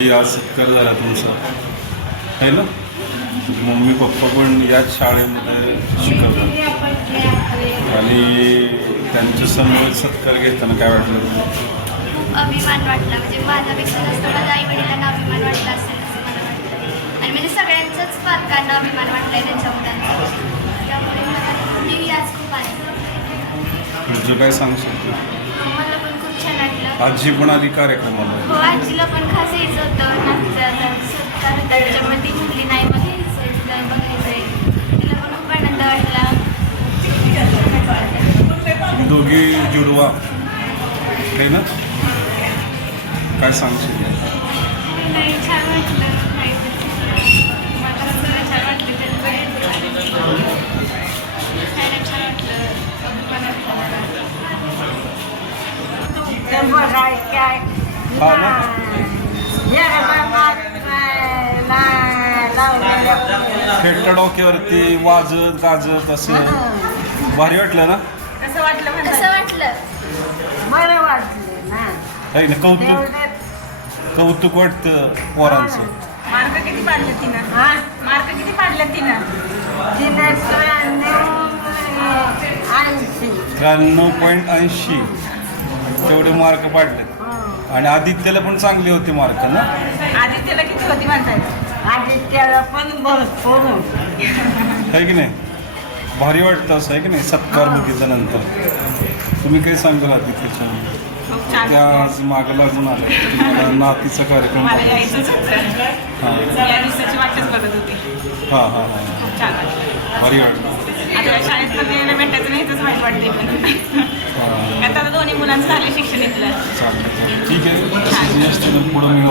आज सत्कार झाला तुमचा. आहे ना? मम्मी पप्पा पण याच शाळेमध्ये शिकवतात. आणि त्यांच्यासमोर सत्कार घेताना काय वाटलं? अभिमान वाटला. म्हणजे माझ्यापेक्षा जास्त माझ्या आई वडिलांना अभिमान वाटला असेल असं मला वाटतं आणि म्हणजे सगळ्यांचाच पालकांना अभिमान वाटलाय त्यांच्या मुलांचा. त्यामुळे मला मी आज खूप आनंद तुझं काय सांगशील तू मला पण खूप छान वाटलं आजी पण आली कार्यक्रमाला. हो आजीला पण खास यायचं होतं. होता त्याच्यामुळे ती म्हटली नाही यायचं तुला पण खूप आनंद वाटला. दोघी जुडवा. आहे ना? काय सांगशील? नाही छान वाटलं. हा ना फेट्टा डोक्यावरती वाजत गाजत असं. भारी वाटलं ना? वाटलं बरं ना. कौतुक? कौतुक वाटतं पोरांचं. मार्क किती पाडले तिनं? हा? मार्क किती पाडले तिनं? तिने त्र्याण्णव ऐंशी. त्र्याण्णव पॉईंट ऐंशी. तेवढे मार्क पाडले. आणि आदित्यला पण चांगले होते मार्क ना? आदित्यला किती होती आदित्याला पण भरपूर होते. आहे की नाही? भारी वाटतं असं आहे की नाही? सत्कार बघितल्यानंतर तुम्ही काही सांगाल आदित्यच्या? त्या आज मागं लागून आल्या. तुम्हाला नातीचा कार्यक्रम हां. हां हां हां. भारी वाटतं झालं शिक्षण इथलं. ठीक आहे. पुढं